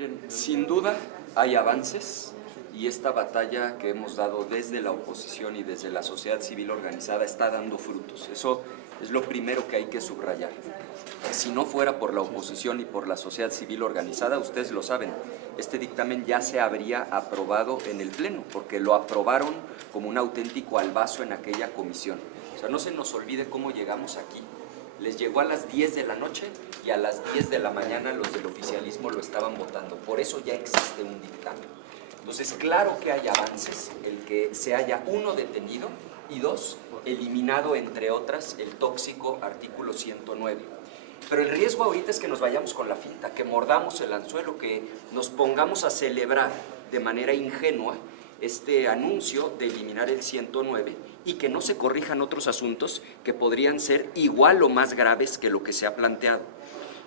Miren, sin duda hay avances y esta batalla que hemos dado desde la oposición y desde la sociedad civil organizada está dando frutos. Eso es lo primero que hay que subrayar. Si no fuera por la oposición y por la sociedad civil organizada, ustedes lo saben, este dictamen ya se habría aprobado en el Pleno, porque lo aprobaron como un auténtico albazo en aquella comisión. O sea, no se nos olvide cómo llegamos aquí. Les llegó a las 10 de la noche y a las 10 de la mañana los del oficialismo lo estaban votando. Por eso ya existe un dictamen. Entonces, claro que hay avances, el que se haya, uno, detenido y dos, eliminado, entre otras, el tóxico artículo 109. Pero el riesgo ahorita es que nos vayamos con la finta, que mordamos el anzuelo, que nos pongamos a celebrar de manera ingenua este anuncio de eliminar el 109 y que no se corrijan otros asuntos que podrían ser igual o más graves que lo que se ha planteado.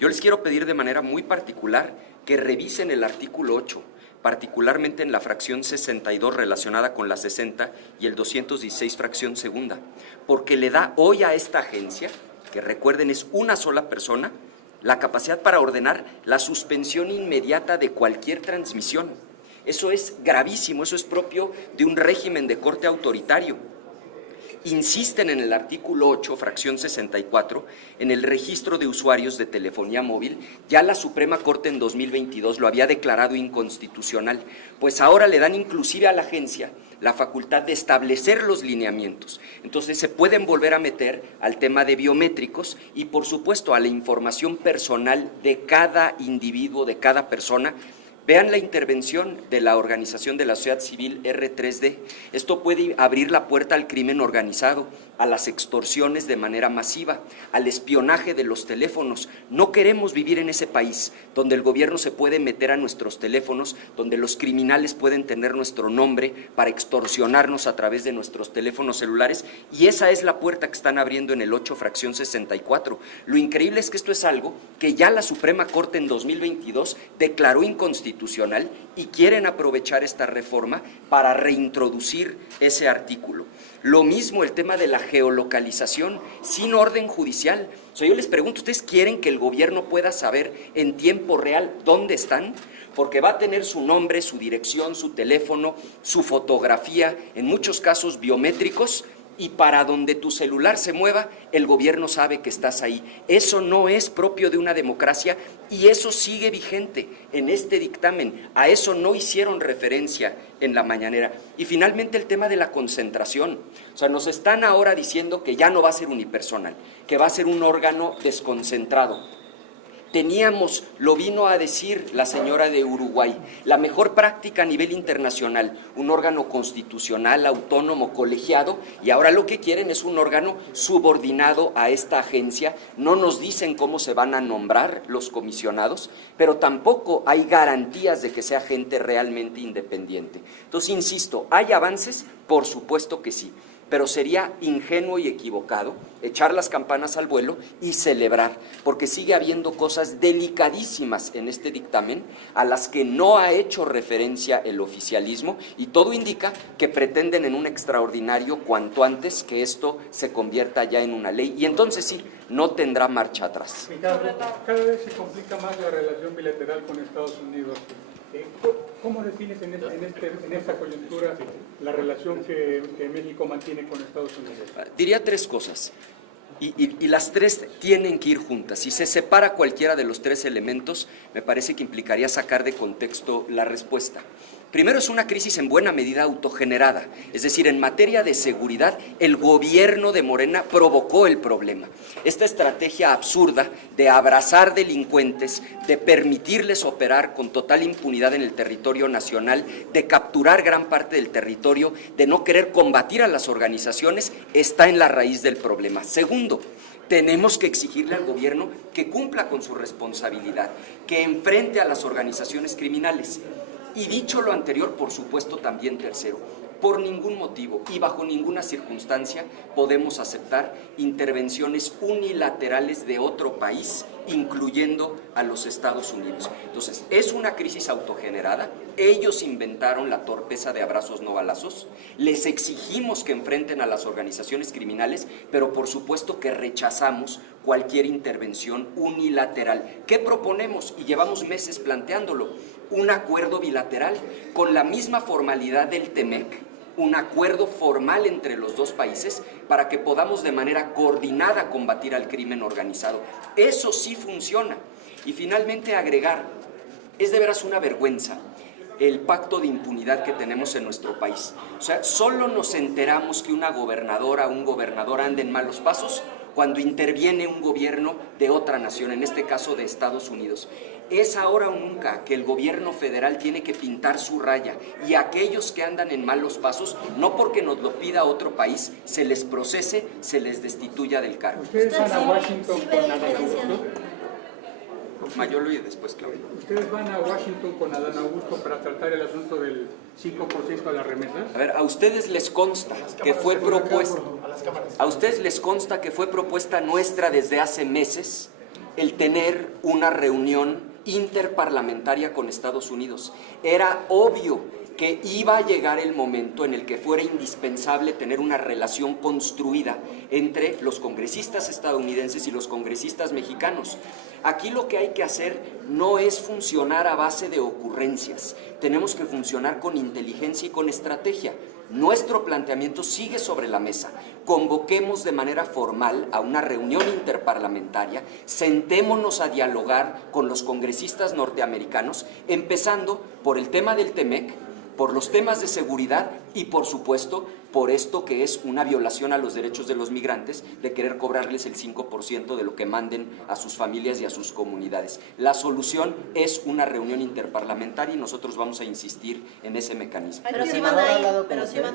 Yo les quiero pedir de manera muy particular que revisen el artículo 8, particularmente en la fracción 62 relacionada con la 60 y el 216 fracción segunda, porque le da hoy a esta agencia, que recuerden es una sola persona, la capacidad para ordenar la suspensión inmediata de cualquier transmisión. Eso es gravísimo, eso es propio de un régimen de corte autoritario. Insisten en el artículo 8, fracción 64, en el registro de usuarios de telefonía móvil. Ya la Suprema Corte en 2022 lo había declarado inconstitucional, pues ahora le dan inclusive a la agencia la facultad de establecer los lineamientos. Entonces se pueden volver a meter al tema de biométricos y, por supuesto, a la información personal de cada individuo, de cada persona. Vean la intervención de la organización de la sociedad civil R3D. Esto puede abrir la puerta al crimen organizado, a las extorsiones de manera masiva, al espionaje de los teléfonos. No queremos vivir en ese país donde el gobierno se puede meter a nuestros teléfonos, donde los criminales pueden tener nuestro nombre para extorsionarnos a través de nuestros teléfonos celulares, y esa es la puerta que están abriendo en el 8, fracción 64. Lo increíble es que esto es algo que ya la Suprema Corte en 2022 declaró inconstitucional y quieren aprovechar esta reforma para reintroducir ese artículo. Lo mismo el tema de la geolocalización sin orden judicial. O sea, yo les pregunto, ¿ustedes quieren que el gobierno pueda saber en tiempo real dónde están? Porque va a tener su nombre, su dirección, su teléfono, su fotografía, en muchos casos biométricos, y para donde tu celular se mueva, el gobierno sabe que estás ahí. Eso no es propio de una democracia y eso sigue vigente en este dictamen. A eso no hicieron referencia en la mañanera. Y finalmente el tema de la concentración. O sea, nos están ahora diciendo que ya no va a ser unipersonal, que va a ser un órgano desconcentrado. Teníamos, lo vino a decir la señora de Uruguay, la mejor práctica a nivel internacional, un órgano constitucional, autónomo, colegiado, y ahora lo que quieren es un órgano subordinado a esta agencia. No nos dicen cómo se van a nombrar los comisionados, pero tampoco hay garantías de que sea gente realmente independiente. Entonces, insisto, ¿hay avances? Por supuesto que sí. Pero sería ingenuo y equivocado echar las campanas al vuelo y celebrar, porque sigue habiendo cosas delicadísimas en este dictamen a las que no ha hecho referencia el oficialismo, y todo indica que pretenden en un extraordinario cuanto antes que esto se convierta ya en una ley, y entonces sí, no tendrá marcha atrás. Ricardo, cada vez se complica más la relación bilateral con Estados Unidos. ¿Cómo defines en esta coyuntura la relación que México mantiene con Estados Unidos? Diría tres cosas, y las tres tienen que ir juntas. Si se separa cualquiera de los tres elementos, me parece que implicaría sacar de contexto la respuesta. Primero, es una crisis en buena medida autogenerada, es decir, en materia de seguridad, el gobierno de Morena provocó el problema. Esta estrategia absurda de abrazar delincuentes, de permitirles operar con total impunidad en el territorio nacional, de capturar gran parte del territorio, de no querer combatir a las organizaciones, está en la raíz del problema. Segundo, tenemos que exigirle al gobierno que cumpla con su responsabilidad, que enfrente a las organizaciones criminales. Y dicho lo anterior, por supuesto, también tercero, por ningún motivo y bajo ninguna circunstancia podemos aceptar intervenciones unilaterales de otro país incluyendo a los Estados Unidos. Entonces, es una crisis autogenerada. Ellos inventaron la torpeza de abrazos no balazos. Les exigimos que enfrenten a las organizaciones criminales, pero por supuesto que rechazamos cualquier intervención unilateral. ¿Qué proponemos? Y llevamos meses planteándolo. Un acuerdo bilateral con la misma formalidad del TEMEC, un acuerdo formal entre los dos países para que podamos de manera coordinada combatir al crimen organizado. Eso sí funciona. Y finalmente agregar, es de veras una vergüenza el pacto de impunidad que tenemos en nuestro país. O sea, solo nos enteramos que una gobernadora o un gobernador anda en malos pasos cuando interviene un gobierno de otra nación, en este caso de Estados Unidos. Es ahora o nunca que el gobierno federal tiene que pintar su raya, y aquellos que andan en malos pasos, no porque nos lo pida otro país, se les procese, se les destituya del cargo. ¿Ustedes van a Washington con Adán Augusto? Mayolo y después Claudia. ¿Ustedes van a Washington con Adán Augusto para tratar el asunto del 5% de las remesas? A ver, a ustedes les consta que fue propuesta, nuestra desde hace meses el tener una reunión interparlamentaria con Estados Unidos. Era obvio que iba a llegar el momento en el que fuera indispensable tener una relación construida entre los congresistas estadounidenses y los congresistas mexicanos. Aquí lo que hay que hacer no es funcionar a base de ocurrencias, tenemos que funcionar con inteligencia y con estrategia. Nuestro planteamiento sigue sobre la mesa. Convoquemos de manera formal a una reunión interparlamentaria, sentémonos a dialogar con los congresistas norteamericanos, empezando por el tema del TEMEC, por los temas de seguridad y, por supuesto, por esto que es una violación a los derechos de los migrantes, de querer cobrarles el 5% de lo que manden a sus familias y a sus comunidades. La solución es una reunión interparlamentaria y nosotros vamos a insistir en ese mecanismo. Pero sí van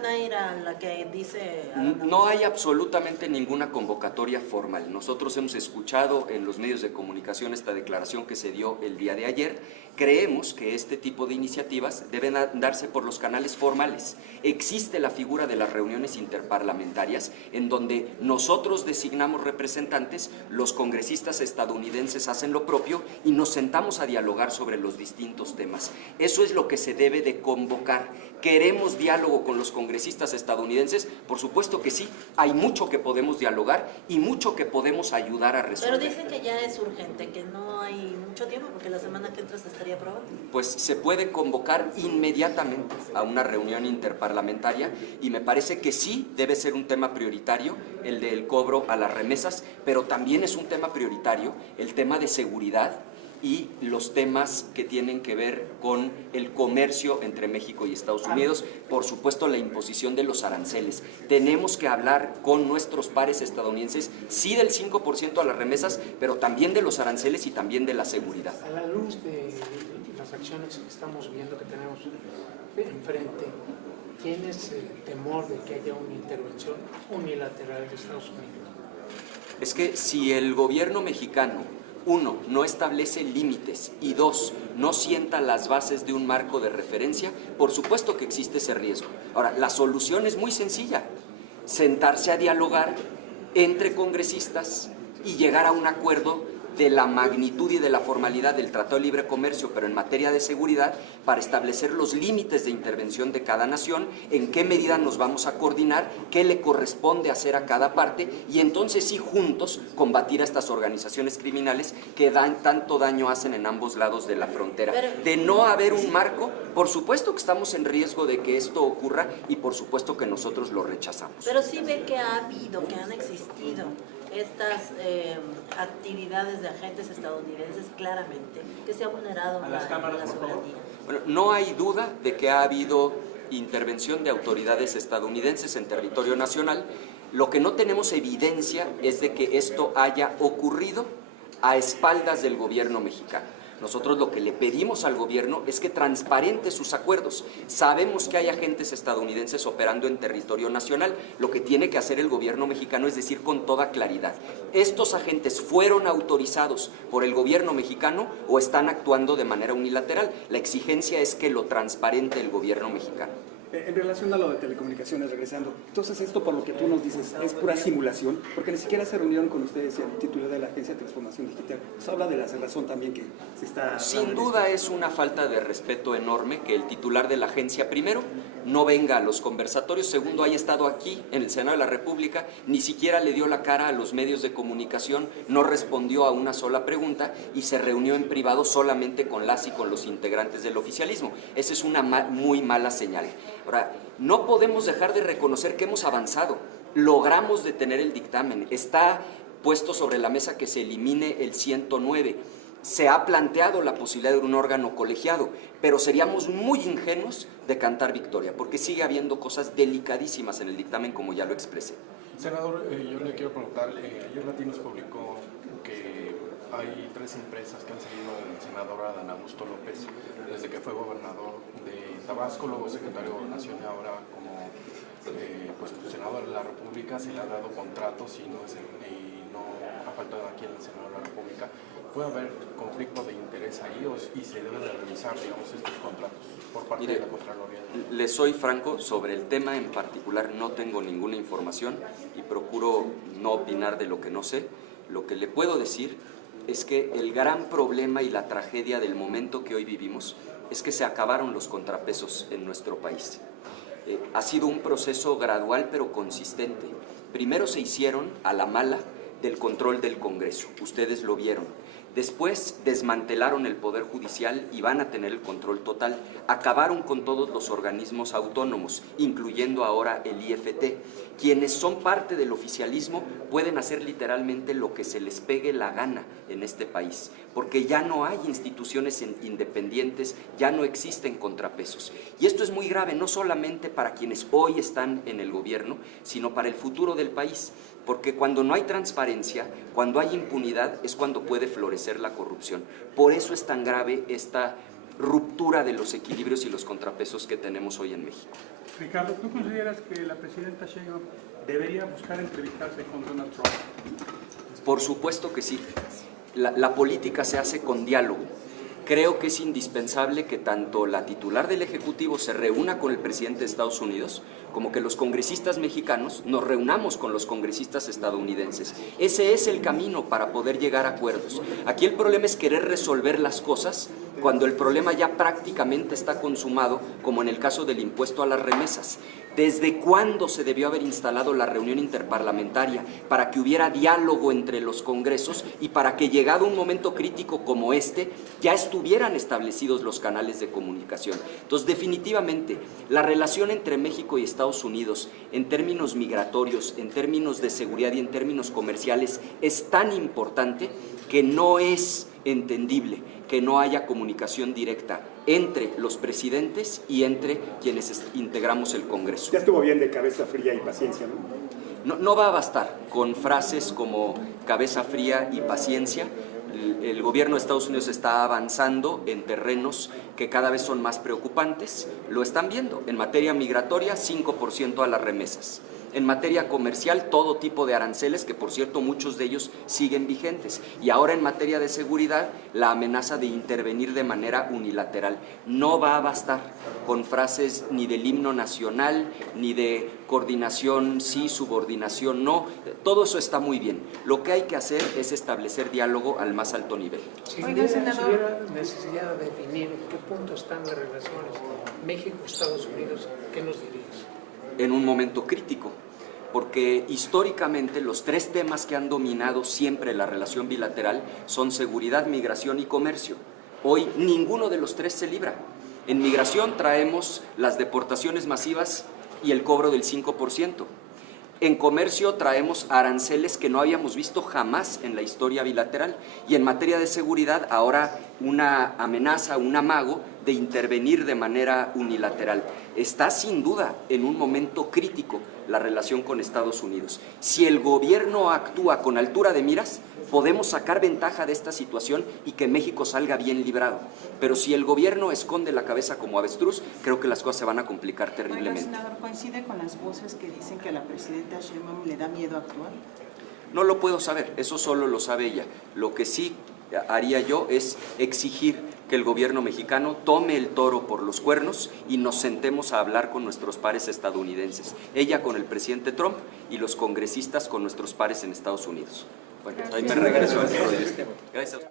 a ir a la que dice... No hay absolutamente ninguna convocatoria formal. Nosotros hemos escuchado en los medios de comunicación esta declaración que se dio el día de ayer. Creemos que este tipo de iniciativas deben darse por los canales formales. Existe la figura de las reuniones interparlamentarias en donde nosotros designamos representantes, los congresistas estadounidenses hacen lo propio y nos sentamos a dialogar sobre los distintos temas. Eso es lo que se debe de convocar. ¿Queremos diálogo con los congresistas estadounidenses? Por supuesto que sí. Hay mucho que podemos dialogar y mucho que podemos ayudar a resolver. Pero dicen que ya es urgente, que no hay mucho tiempo porque la semana que entra se estaría aprobando. Pues se puede convocar inmediatamente a una reunión interparlamentaria y me parece que sí debe ser un tema prioritario el del cobro a las remesas, pero también es un tema prioritario el tema de seguridad y los temas que tienen que ver con el comercio entre México y Estados Unidos, por supuesto la imposición de los aranceles. Tenemos que hablar con nuestros pares estadounidenses, sí del 5% a las remesas, pero también de los aranceles y también de la seguridad. A la luz de las acciones que estamos viendo que tenemos enfrente, ¿tienes el temor de que haya una intervención unilateral de Estados Unidos? Es que si el gobierno mexicano, uno, no establece límites y dos, no sienta las bases de un marco de referencia, por supuesto que existe ese riesgo. Ahora, la solución es muy sencilla, sentarse a dialogar entre congresistas y llegar a un acuerdo de la magnitud y de la formalidad del Tratado de Libre Comercio, pero en materia de seguridad, para establecer los límites de intervención de cada nación, en qué medida nos vamos a coordinar, qué le corresponde hacer a cada parte, y entonces sí juntos combatir a estas organizaciones criminales que tanto daño hacen en ambos lados de la frontera. De no haber un marco, por supuesto que estamos en riesgo de que esto ocurra y por supuesto que nosotros lo rechazamos. Pero sí ve que ha habido, que han existido estas actividades de agentes estadounidenses claramente, que se ha vulnerado la soberanía. Bueno, no hay duda de que ha habido intervención de autoridades estadounidenses en territorio nacional. Lo que no tenemos evidencia es de que esto haya ocurrido a espaldas del gobierno mexicano. Nosotros lo que le pedimos al gobierno es que transparente sus acuerdos. Sabemos que hay agentes estadounidenses operando en territorio nacional. Lo que tiene que hacer el gobierno mexicano es decir con toda claridad, ¿estos agentes fueron autorizados por el gobierno mexicano o están actuando de manera unilateral? La exigencia es que lo transparente el gobierno mexicano. En relación a lo de telecomunicaciones, regresando, entonces esto por lo que tú nos dices es pura simulación, porque ni siquiera se reunieron con ustedes el titular de la Agencia de Transformación Digital. Eso habla de la cerrazón también que se está... Sin duda es una falta de respeto enorme que el titular de la agencia, primero, no venga a los conversatorios, segundo, haya estado aquí en el Senado de la República, ni siquiera le dio la cara a los medios de comunicación, no respondió a una sola pregunta y se reunió en privado solamente con las y con los integrantes del oficialismo. Esa es una muy mala señal. Ahora, no podemos dejar de reconocer que hemos avanzado, logramos detener el dictamen, está puesto sobre la mesa que se elimine el 109, se ha planteado la posibilidad de un órgano colegiado, pero seríamos muy ingenuos de cantar victoria, porque sigue habiendo cosas delicadísimas en el dictamen, como ya lo expresé. Senador, yo le quiero preguntar, ayer Latinos publicó que hay 3 empresas que han seguido al senador Adán Augusto López desde que fue gobernador de Tabasco, luego secretario de Gobernación y ahora como pues, senador de la República. Se le ha dado contratos y no ha faltado aquí en el Senado de la República. ¿Puede haber conflicto de interés ahí y se deben de revisar, digamos, estos contratos por parte de la Contraloría? Le soy franco, sobre el tema en particular no tengo ninguna información y procuro no opinar de lo que no sé. Lo que le puedo decir es que el gran problema y la tragedia del momento que hoy vivimos es que se acabaron los contrapesos en nuestro país. Ha sido un proceso gradual pero consistente. Primero se hicieron a la mala del control del Congreso, ustedes lo vieron. Después desmantelaron el Poder Judicial y van a tener el control total. Acabaron con todos los organismos autónomos, incluyendo ahora el IFT. Quienes son parte del oficialismo pueden hacer literalmente lo que se les pegue la gana en este país, porque ya no hay instituciones independientes, ya no existen contrapesos. Y esto es muy grave, no solamente para quienes hoy están en el gobierno, sino para el futuro del país. Porque cuando no hay transparencia, cuando hay impunidad, es cuando puede florecer la corrupción. Por eso es tan grave esta ruptura de los equilibrios y los contrapesos que tenemos hoy en México. Ricardo, ¿tú consideras que la presidenta Sheinbaum debería buscar entrevistarse con Donald Trump? Por supuesto que sí. La política se hace con diálogo. Creo que es indispensable que tanto la titular del Ejecutivo se reúna con el presidente de Estados Unidos, como que los congresistas mexicanos nos reunamos con los congresistas estadounidenses. Ese es el camino para poder llegar a acuerdos. Aquí el problema es querer resolver las cosas cuando el problema ya prácticamente está consumado, como en el caso del impuesto a las remesas. ¿Desde cuándo se debió haber instalado la reunión interparlamentaria para que hubiera diálogo entre los congresos y para que, llegado un momento crítico como este, ya estuvieran establecidos los canales de comunicación? Entonces, definitivamente, la relación entre México y Estados Unidos, en términos migratorios, en términos de seguridad y en términos comerciales, es tan importante que no es entendible que no haya comunicación directa entre los presidentes y entre quienes integramos el Congreso. Ya estuvo bien de cabeza fría y paciencia, ¿no? No va a bastar con frases como cabeza fría y paciencia. El gobierno de Estados Unidos está avanzando en terrenos que cada vez son más preocupantes. Lo están viendo. En materia migratoria, 5% a las remesas. En materia comercial, todo tipo de aranceles, que por cierto muchos de ellos siguen vigentes. Y ahora en materia de seguridad, la amenaza de intervenir de manera unilateral. No va a bastar con frases ni del himno nacional, ni de coordinación sí, subordinación no. Todo eso está muy bien. Lo que hay que hacer es establecer diálogo al más alto nivel. Si hubiera necesidad de definir en qué punto están las relaciones México-Estados Unidos, ¿qué nos dirías? En un momento crítico, porque históricamente los 3 temas que han dominado siempre la relación bilateral son seguridad, migración y comercio. Hoy ninguno de los 3 se libra. En migración traemos las deportaciones masivas y el cobro del 5%. En comercio traemos aranceles que no habíamos visto jamás en la historia bilateral. Y en materia de seguridad, ahora una amenaza, un amago de intervenir de manera unilateral. Está sin duda en un momento crítico la relación con Estados Unidos. Si el gobierno actúa con altura de miras, podemos sacar ventaja de esta situación y que México salga bien librado. Pero si el gobierno esconde la cabeza como avestruz, creo que las cosas se van a complicar terriblemente. Oiga, senador, ¿coincide con las voces que dicen que a la presidenta Sheinbaum le da miedo actuar? No lo puedo saber, eso solo lo sabe ella. Lo que sí haría yo es exigir que el gobierno mexicano tome el toro por los cuernos y nos sentemos a hablar con nuestros pares estadounidenses. Ella con el presidente Trump y los congresistas con nuestros pares en Estados Unidos. Bueno, ahí me regreso a este. Gracias a usted.